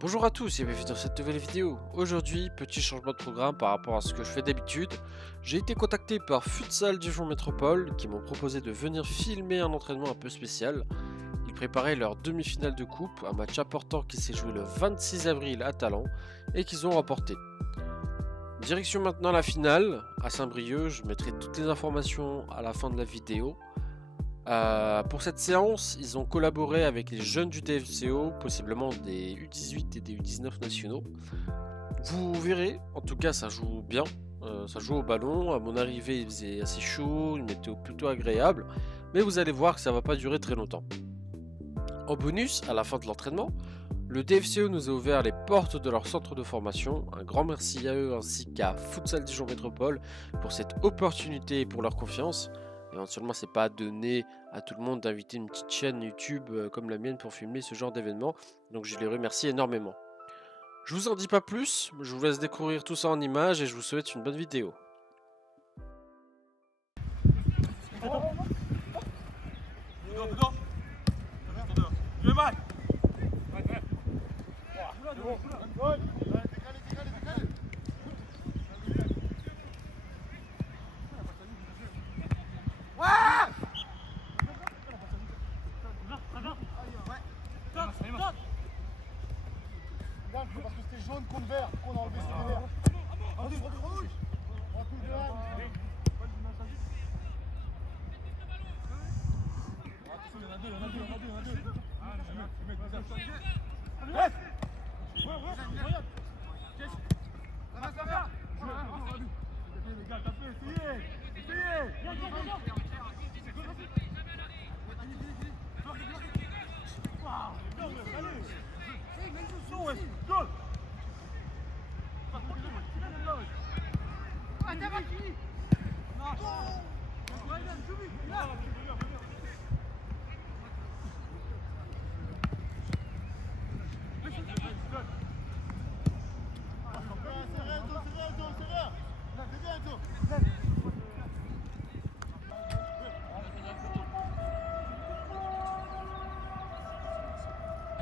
Bonjour à tous et bienvenue dans cette nouvelle vidéo. Aujourd'hui, petit changement de programme par rapport à ce que je fais d'habitude. J'ai été contacté par Futsal Dijon Métropole qui m'ont proposé de venir filmer un entraînement un peu spécial. Ils préparaient leur demi-finale de coupe, un match important qui s'est joué le 26 avril à Talent et qu'ils ont remporté. Direction maintenant la finale à Saint-Brieuc, je mettrai toutes les informations à la fin de la vidéo. Pour cette séance, ils ont collaboré avec les jeunes du TFCO, possiblement des U18 et des U19 nationaux. Vous verrez, en tout cas ça joue bien, ça joue au ballon. À mon arrivée il faisait assez chaud, une météo plutôt agréable, mais vous allez voir que ça va pas durer très longtemps. En bonus, à la fin de l'entraînement, le TFCO nous a ouvert les portes de leur centre de formation. Un grand merci à eux ainsi qu'à Futsal Dijon Métropole pour cette opportunité et pour leur confiance. Éventuellement, c'est pas donné à tout le monde d'inviter une petite chaîne YouTube comme la mienne pour filmer ce genre d'événement, donc je les remercie énormément. Je vous en dis pas plus, je vous laisse découvrir tout ça en images et je vous souhaite une bonne vidéo. Parce que c'était jaune contre vert qu'on a enlevé ce vert. Rouge.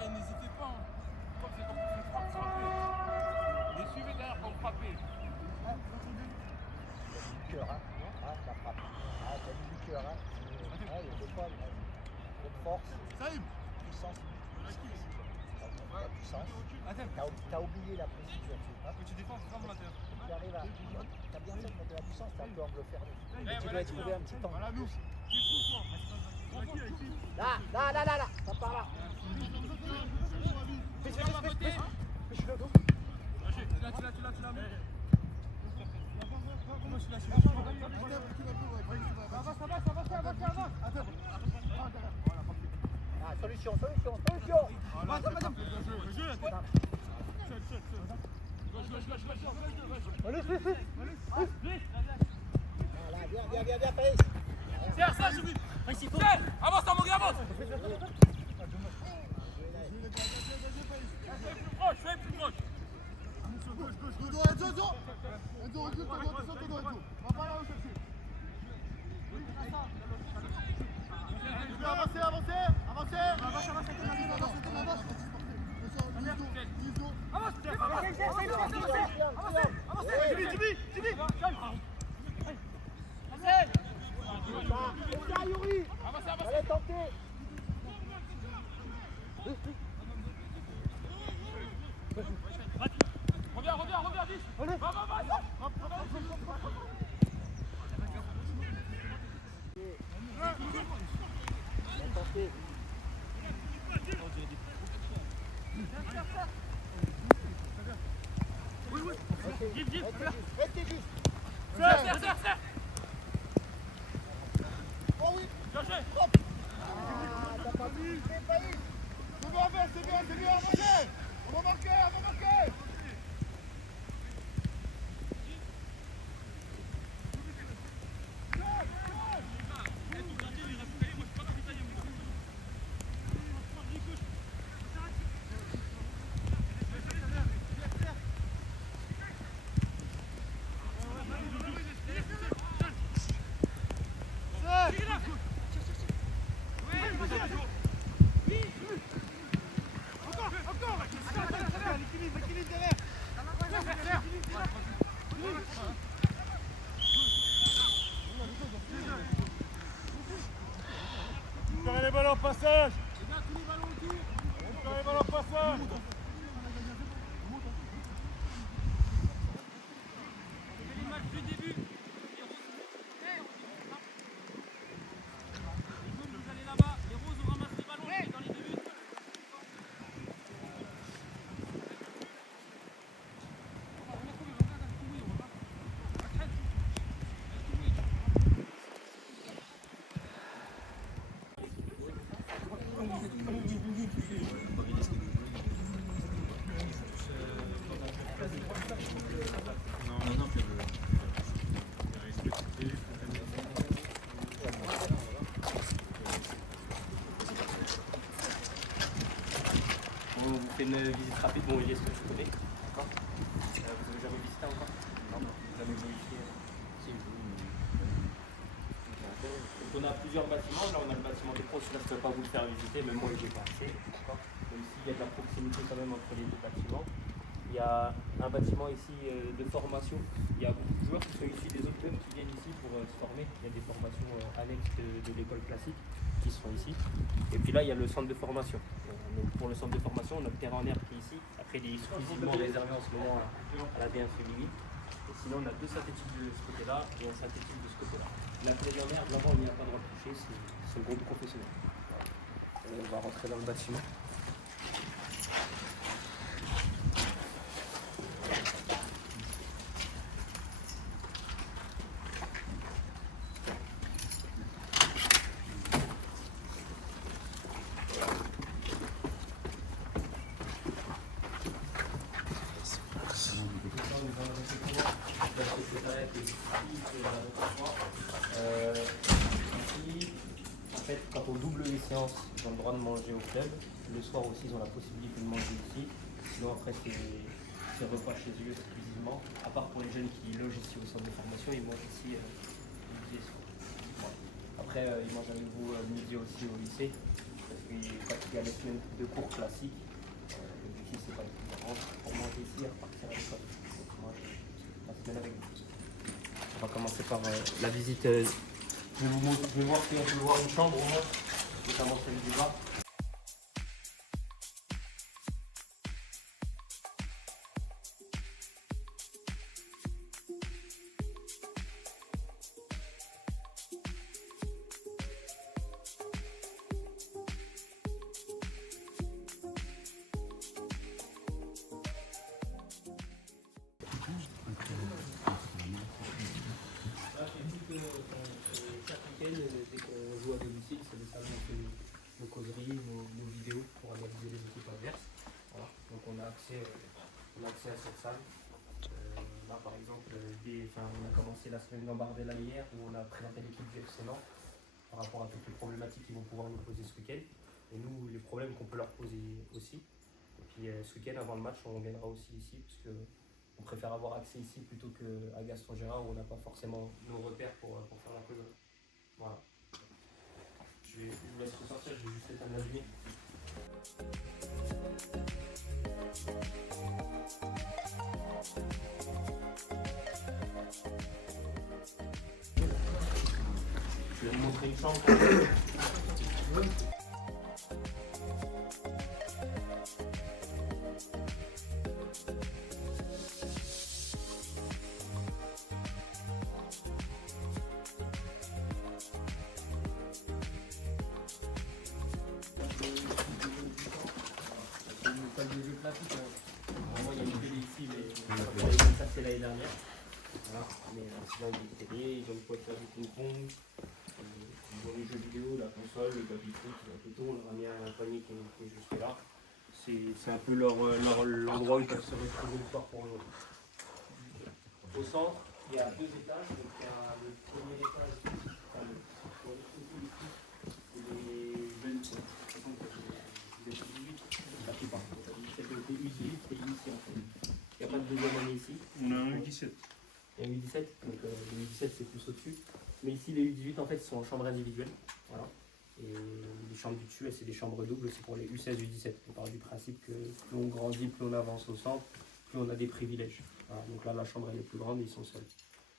N'hésitez pas, comme c'est comme ça, frapper. Les suivez derrière pour frapper. Cœur, hein. Ah, la frappe. Ah, t'as mis du cœur, hein. Ah, il y a deux fois, de force, puissance. La puissance. T'as oublié la précision. Tu défends vraiment la terre. Tu arrives à. T'as bien fait de mettre de la puissance, t'as un peu angle fermé. Mais tu dois trouver un petit angle. Là. Ça part là. Fais-le. Tu la mets. Ah, solution. Viens, Paris. Serre, je vis. Serre, avance, mon gars, avance. Fais plus proche. Enzo, recule, Enzo. Va pas là où chercher. Avancez. Avance. Allez, tentez. Reviens, 10. Allez. Va. Tentez. Restez juste. Serre. Oh oui. Cherchez. Ah, t'as pas vu. C'est pas eu. C'est bien, avancez. On va marquer. ballons au passage. Les gars, tous les ballons autour. Récupère les ballons au passage. C'est les matchs du début. Vous allez là-bas. Les roses, on ramasse les ballons dans les débuts. On vous fait une visite rapide, bon il est ce que je connais, d'accord. Vous avez jamais visité encore? Non, jamais vérifié. Si, donc on a plusieurs bâtiments, là on a le bâtiment des pros, là je ne peux pas vous le faire visiter, même moi je n'ai pas assez, d'accord. Même s'il y a de la proximité quand même entre les deux bâtiments. Il y a un bâtiment ici de formation, il y a beaucoup de joueurs qui sont issus des autres clubs qui viennent ici pour se former. Il y a des formations annexes de l'école classique qui sont ici. Et puis là, il y a le centre de formation. Donc pour le centre de formation, on a le terrain en herbe qui est ici. Après, il est exclusivement réservé en ce moment à la D1 féminine. Et sinon, on a deux synthétiques de ce côté-là et un synthétique de ce côté-là. La plage en herbe, là-bas, on n'y a pas le droit de toucher, c'est le groupe professionnel. On va rentrer dans le bâtiment. Ici, en fait, quand on double les séances, ils ont le droit de manger au club. Le soir aussi, ils ont la possibilité de manger ici. Sinon, après, c'est repas chez eux exclusivement. À part pour les jeunes qui logent ici au centre de formation, ils mangent ici midi et soir. Voilà. Après, ils mangent avec vous midi aussi au lycée. Parce qu'il y a les semaines de cours classiques. L'objectif, c'est pas de rentrer pour manger ici et repartir à l'école. Donc, moi, la semaine avec vous. On va commencer par la visite. Je vais voir si on peut voir une chambre au moins, notamment celle du bas. Chaque week-end, dès qu'on joue à domicile, c'est des salles où on fait nos causeries, nos vidéos pour analyser les équipes adverses. Voilà. Donc on a accès à cette salle. Là par exemple, on a commencé la semaine d'Ambardella hier où on a présenté l'équipe du FC Nantes par rapport à toutes les problématiques qu'ils vont pouvoir nous poser ce week-end. Et nous, les problèmes qu'on peut leur poser aussi. Et puis ce week-end, avant le match, on viendra aussi ici parce que on préfère avoir accès ici plutôt qu'à Gaston Gérard où on n'a pas forcément nos repères pour faire la cause. Voilà. Je vous laisse ressortir, je vais juste éteindre la lumière. Je vais vous montrer une chambre. Salle de jeu classique. Vraiment, il y a une télé ici, mais ça c'est l'année dernière. Voilà. Mais sinon, il y a une télé, ils ont une poêle de ping-pong, ils ont les jeux vidéo, la console, le baby-foot, on leur a mis un panier qui est juste là. C'est un peu l'endroit où ils peuvent se retrouver le soir pour jouer. Au centre, il y a deux étages. Donc il y a le premier étage, enfin le les jeunes sont la plupart. C'est le U18 et ici en fait. Il n'y a pas de deuxième année ici. On a un U17. Il y a un U17, donc le U17 c'est plus au-dessus. Mais ici les U18 en fait sont en chambre individuelle. Voilà. Et les chambres du dessus, c'est des chambres doubles, c'est pour les U16, U17. On part du principe que plus on grandit, plus on avance au centre, plus on a des privilèges. Voilà. Donc là la chambre elle est plus grande et ils sont seuls.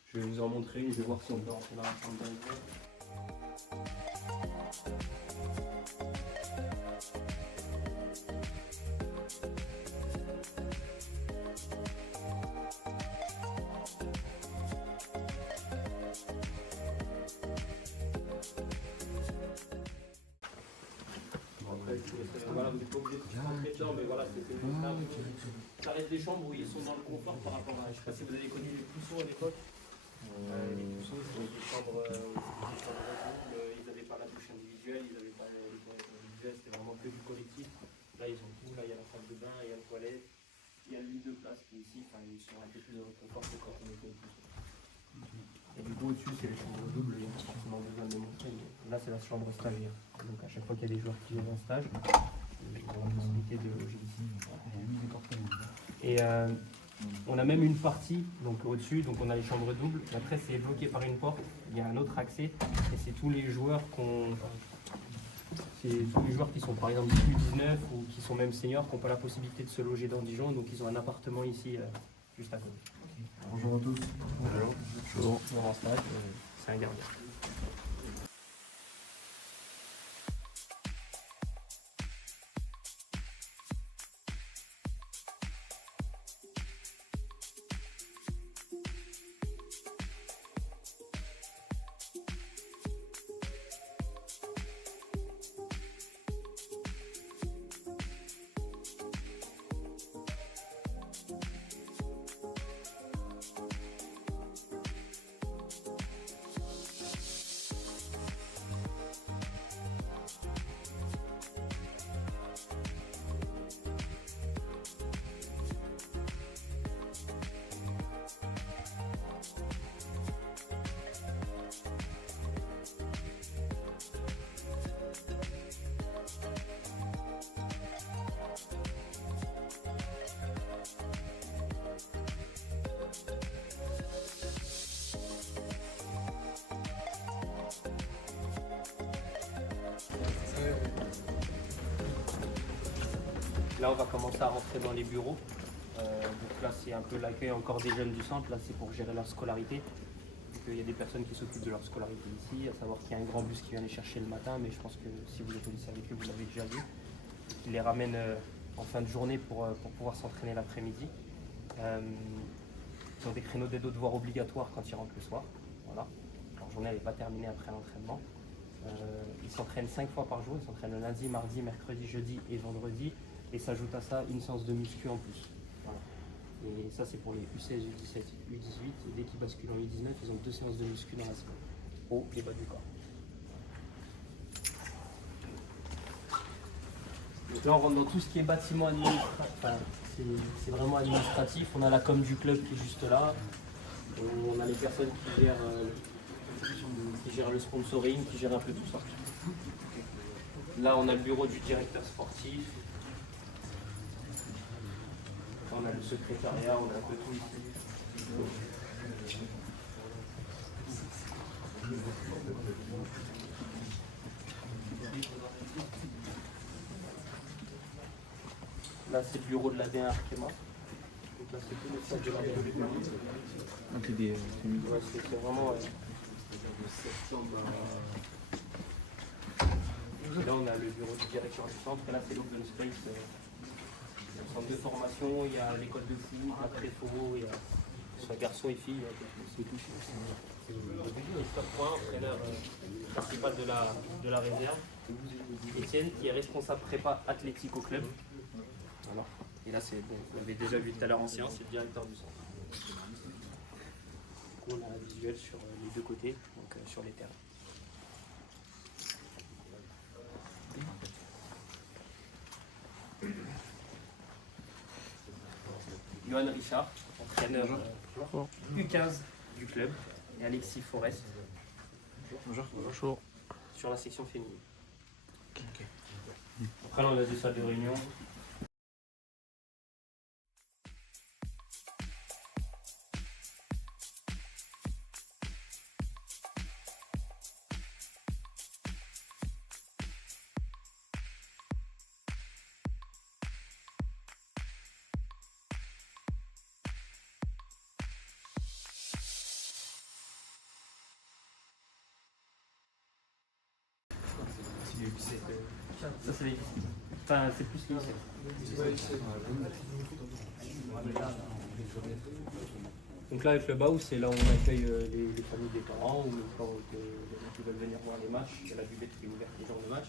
Je vais vous en montrer une, je vais voir si on peut rentrer dans la chambre d'individuelle. voilà, vous n'êtes pas obligé de rentrer dedans, mais voilà, ça reste des chambres où ils sont dans le confort par rapport à, je ne sais pas si vous avez connu les Pousseaux à l'époque. Les Pousseaux, c'était des chambres doubles, ils n'avaient pas la douche individuelle, ils n'avaient pas les toilettes individuelles, c'était vraiment que du collectif. Là, ils ont tout, là, il y a la salle de bain, il y a la toilette, il y a le lit de place qui est ici, enfin, ils sont un peu plus dans le confort que quand on était au Pousseau. Et du coup, au-dessus, c'est les chambres doubles, il n'y a pas forcément besoin de montrer, mais là, c'est la chambre stagiaire. Donc, à chaque fois qu'il y a des joueurs qui viennent en stage, ils ont la possibilité de loger ici. Et on a même une partie donc au-dessus, donc on a les chambres doubles. Après, c'est bloqué par une porte, il y a un autre accès, et c'est tous les joueurs qui sont par exemple U19 ou qui sont même seniors, qui n'ont pas la possibilité de se loger dans Dijon, donc ils ont un appartement ici juste à côté. Bonjour à tous. Bonjour. En stage, c'est un gardien. Là, on va commencer à rentrer dans les bureaux. Donc là, c'est un peu l'accueil encore des jeunes du centre. Là, c'est pour gérer leur scolarité. Donc, il y a des personnes qui s'occupent de leur scolarité ici, à savoir qu'il y a un grand bus qui vient les chercher le matin, mais je pense que si vous êtes au lycée avec eux, vous l'avez déjà vu. Ils les ramènent en fin de journée pour pouvoir s'entraîner l'après-midi. Ils ont des créneaux d'aide aux devoirs obligatoires quand ils rentrent le soir. Voilà. Leur journée n'est pas terminée après l'entraînement. Ils s'entraînent 5 fois par jour. Ils s'entraînent le lundi, mardi, mercredi, jeudi et vendredi. Et s'ajoute à ça une séance de muscu en plus. Voilà. Et ça, c'est pour les U16, U17, U18. Et dès qu'ils basculent en U19, ils ont 2 séances de muscu dans la semaine, haut et bas du corps. Donc là, on rentre dans tout ce qui est bâtiment administratif. Enfin, c'est vraiment administratif. On a la com du club qui est juste là. On a les personnes qui gèrent le sponsoring, qui gèrent un peu tout ça. Là, on a le bureau du directeur sportif. On a le secrétariat, on a un peu tout ici. Là, c'est le bureau de l'AD1 Arkema. Donc là, c'est tout le stade de l'AD1. Ouais, c'est vraiment... Là, on a le bureau du directeur du centre. Et là, c'est l'open space. Le centre de formation, il y a l'école de foot, la préfo, il y a garçons et filles. C'est tout. C'est Christophe Point, entraîneur principal de la réserve. Étienne, qui est responsable prépa athlétique au club. Voilà. Et là, c'est bon, vous l'avez déjà vu tout à l'heure en séance, c'est le directeur du centre. Du coup, on a un visuel sur les deux côtés, donc sur les terrains. Johan Richard, entraîneur U15 du club, et Alexis Forest. Bonjour. Sur la section féminine. Après, là, on a des salles de réunion. Ça, c'est les lycées. Enfin, c'est plus les lycées. Donc là, le clubhouse, c'est là où on accueille les familles des parents ou quand les gens qui veulent venir voir les matchs. Il y a la buvette qui est ouverte les jours de match.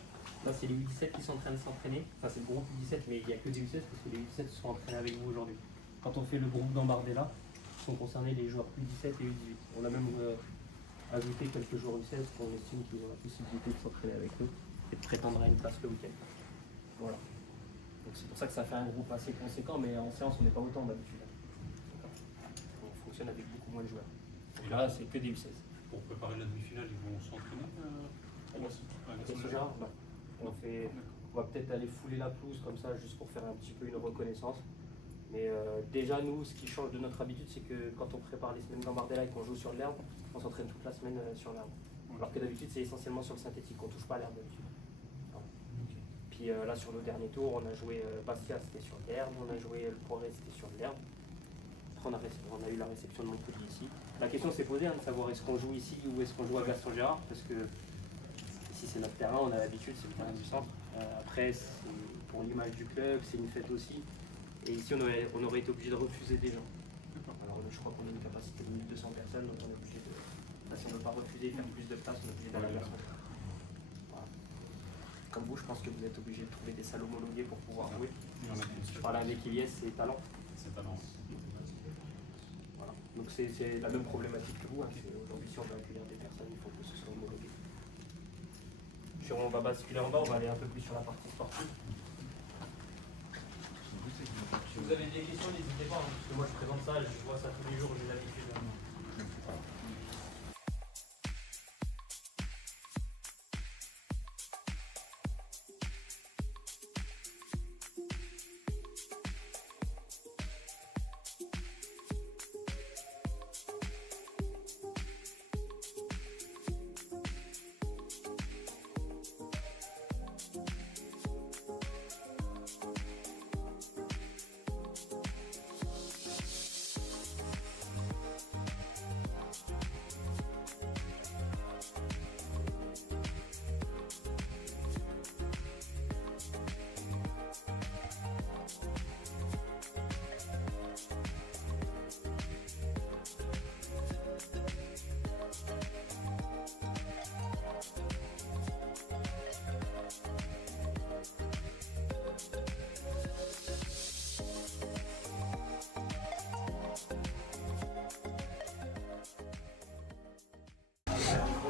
Là, c'est les U17 qui sont en train de s'entraîner. Enfin, c'est le groupe U17, mais il n'y a que des U17 parce que les U17 sont entraînés avec vous aujourd'hui. Quand on fait le groupe d'Ambardella, sont concernés les joueurs U17 et U18. On a même ajouté quelques joueurs U16 qu'on estime qu'ils ont la possibilité de s'entraîner avec nous et de prétendre à une place le week-end. Voilà. Donc c'est pour ça que ça fait un groupe assez conséquent, mais en séance on n'est pas autant d'habitude. On fonctionne avec beaucoup moins de joueurs. Et là c'est que des U16. Pour préparer la demi-finale, ils vont s'entraîner On va peut-être aller fouler la pelouse comme ça juste pour faire un petit peu une reconnaissance. Mais déjà nous, ce qui change de notre habitude, c'est que quand on prépare les semaines d'Ambardella et qu'on joue sur l'herbe, on s'entraîne toute la semaine sur l'herbe. Alors que d'habitude c'est essentiellement sur le synthétique, on ne touche pas à l'herbe d'habitude. Puis là sur nos derniers tours, on a joué Bastia, c'était sur l'herbe, on a joué le Progrès, c'était sur l'herbe. Après on a eu la réception de Montpellier ici. La question s'est posée de savoir est-ce qu'on joue ici ou est-ce qu'on joue à Gaston-Gérard, parce que ici c'est notre terrain, on a l'habitude, c'est le terrain du centre. Après c'est pour l'image du club, c'est une fête aussi. Et ici on aurait été obligé de refuser des gens. Alors je crois qu'on a une capacité de 1200 personnes, donc on est obligé de... Là, si on ne veut pas refuser, faire plus de place, on est obligé d'aller à Gaston-Gérard. Comme vous, je pense que vous êtes obligé de trouver des salles homologuées pour pouvoir jouer. Je parlais avec Eliès, c'est talent. C'est talent. Voilà. Donc c'est la même problématique que vous. Hein. Aujourd'hui, si on veut accueillir des personnes, il faut que ce soit homologué. On va basculer en bas, on va aller un peu plus sur la partie sportive. Si vous avez des questions, n'hésitez pas, hein, parce que moi je présente ça, je vois ça tous les jours, j'ai l'habitude.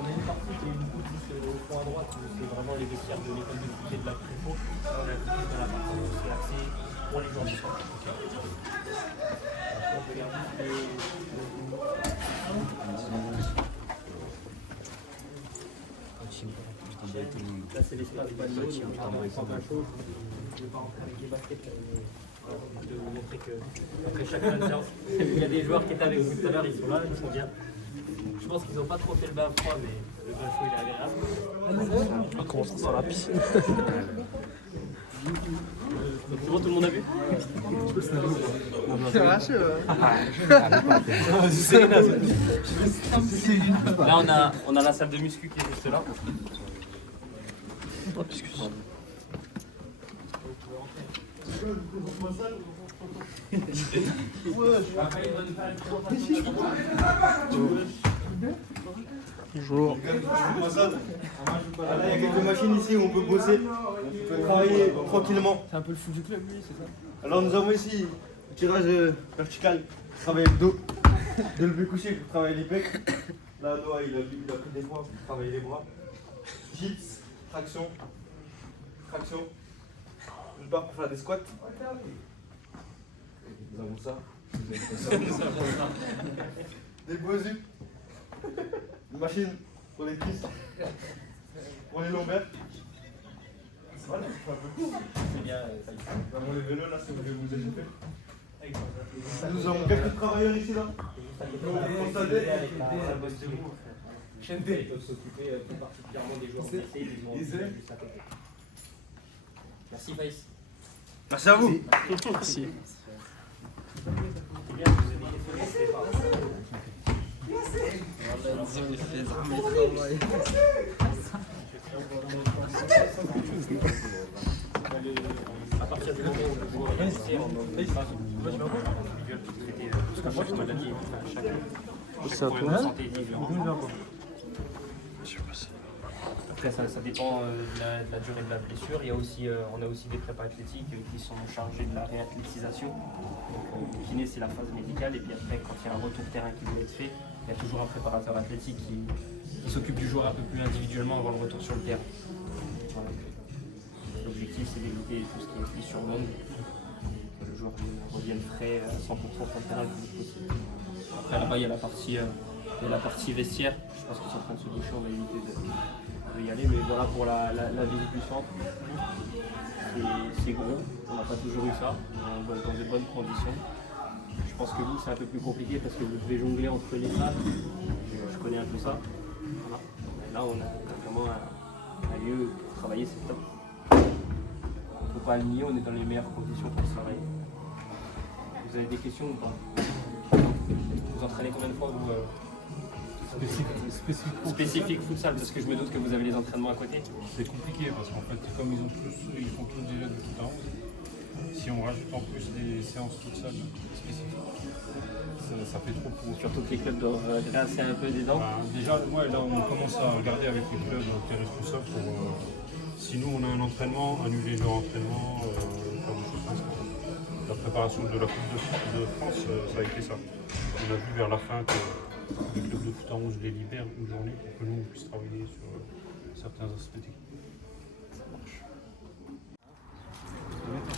On a une partie qui est une coup plus au fond à droite, c'est vraiment les vestiaires de l'école de foot et de la préfo. Là, on a un peu plus dans la partie où c'est axé pour les joueurs du sport. On peut regarder là, c'est l'espace ballon, notamment les points chauds. Je ne vais pas rentrer avec les baskets, de vous montrer qu'après chaque fin de séance, il y a des joueurs qui étaient avec vous tout à l'heure, ils sont là, ils sont bien. Je pense qu'ils n'ont pas trop fait le bain froid, mais le bain chaud il est agréable. On commence dans la piscine. C'est bon, tout le monde a vu? C'est arraché, Là, on a la salle de muscu qui est juste là. Oh, excuse-moi. Bonjour. Là, il y a quelques machines ici où on peut bosser, on peut travailler tranquillement. C'est un peu le fou du club, lui, c'est ça? Alors nous avons ici le tirage vertical pour travailler le dos, de lever couché pour travailler les pecs. Là, Noah, il a pris des points pour travailler les bras. Dips, traction, traction. Une barre pour faire des squats. Nous avons ça. Des bosus. Une machine pour les cuisses. Pour les lombaires. Voilà, c'est un peu court. C'est bien, Nous avons les vélos là, si vous voulez vous échauffer. Nous avons quelques travailleurs ici là. avec la bosse de vous. Ils peuvent s'occuper plus particulièrement des joueurs blessés, ils ont juste à côté. Merci Faïs. Merci à vous. Merci. C'est bien, vous avez des c'est pas. À partir du moment où le joueur est blessé, on traiter tout ce chaque maladie, chaque C'est un problème de santé est différent. Je sais pas si- Après, ça dépend de la durée de la blessure. Il y a aussi, on a aussi des prépas athlétiques qui sont chargés de la réathlétisation. Donc, le kiné, c'est la phase médicale. Et puis après, quand il y a un retour terrain qui doit être fait, il y a toujours un préparateur athlétique qui s'occupe du joueur un peu plus individuellement avant le retour sur le terrain. Voilà. L'objectif, c'est d'éviter tout ce qui est blessure longue, que le joueur revienne frais à 100% sur le terrain le plus possible. Après, là-bas, il y a la partie vestiaire. Je pense qu'ils sont en train de se doucher, on va éviter de y aller. Mais voilà pour la visite du centre. C'est gros, on n'a pas toujours eu ça, dans de bonnes conditions. Je pense que vous, c'est un peu plus compliqué parce que vous devez jongler entre les salles. Je connais un peu ça. Voilà. Et là, on a vraiment un lieu pour travailler, c'est top. On ne peut pas le nier, on est dans les meilleures conditions pour travailler. Vous avez des questions ou pas? Vous entraînez combien de fois vous spécifique futsal, parce que je me doute que vous avez les entraînements à côté. C'est compliqué parce qu'en fait, comme ils font tous déjà du foot à 11, si on rajoute en plus des séances futsal spécifiques, ça fait trop pour. Surtout que les clubs doivent grincer un peu des dents. Bah, déjà, ouais, là on commence à regarder avec les clubs terrestres tout ça pour si nous on a un entraînement, annuler leur entraînement, faire des choses comme ça. La préparation de la Coupe de France, ça a été ça. On a vu vers la fin que les clubs de foot à 11 les libèrent une journée pour que nous on puisse travailler sur certains aspects techniques. Ça marche.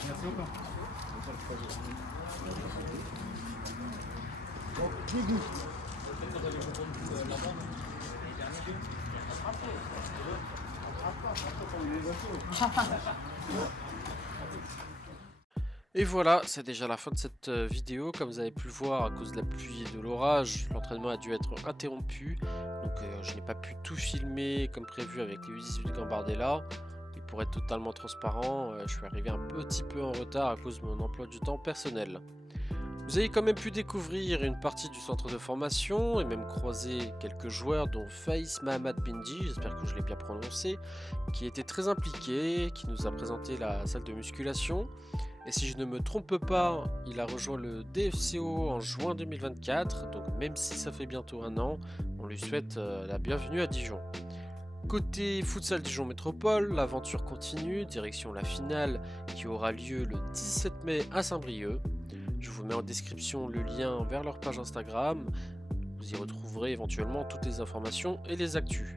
Merci encore. Et voilà, c'est déjà la fin de cette vidéo. Comme vous avez pu le voir, à cause de la pluie et de l'orage, l'entraînement a dû être interrompu. Donc je n'ai pas pu tout filmer comme prévu avec les U18 Gambardella. Et pour être totalement transparent, je suis arrivé un petit peu en retard à cause de mon emploi du temps personnel. Vous avez quand même pu découvrir une partie du centre de formation et même croiser quelques joueurs dont Faïs Mahamad Bindi, j'espère que je l'ai bien prononcé, qui était très impliqué, qui nous a présenté la salle de musculation. Et si je ne me trompe pas, il a rejoint le DFCO en juin 2024, donc même si ça fait bientôt un an, on lui souhaite la bienvenue à Dijon. Côté Futsal Dijon Métropole, l'aventure continue, direction la finale qui aura lieu le 17 mai à Saint-Brieuc. Je vous mets en description le lien vers leur page Instagram, vous y retrouverez éventuellement toutes les informations et les actus.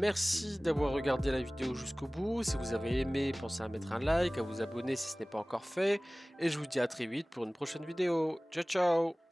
Merci d'avoir regardé la vidéo jusqu'au bout. Si vous avez aimé, pensez à mettre un like, à vous abonner si ce n'est pas encore fait. Et je vous dis à très vite pour une prochaine vidéo. Ciao ciao!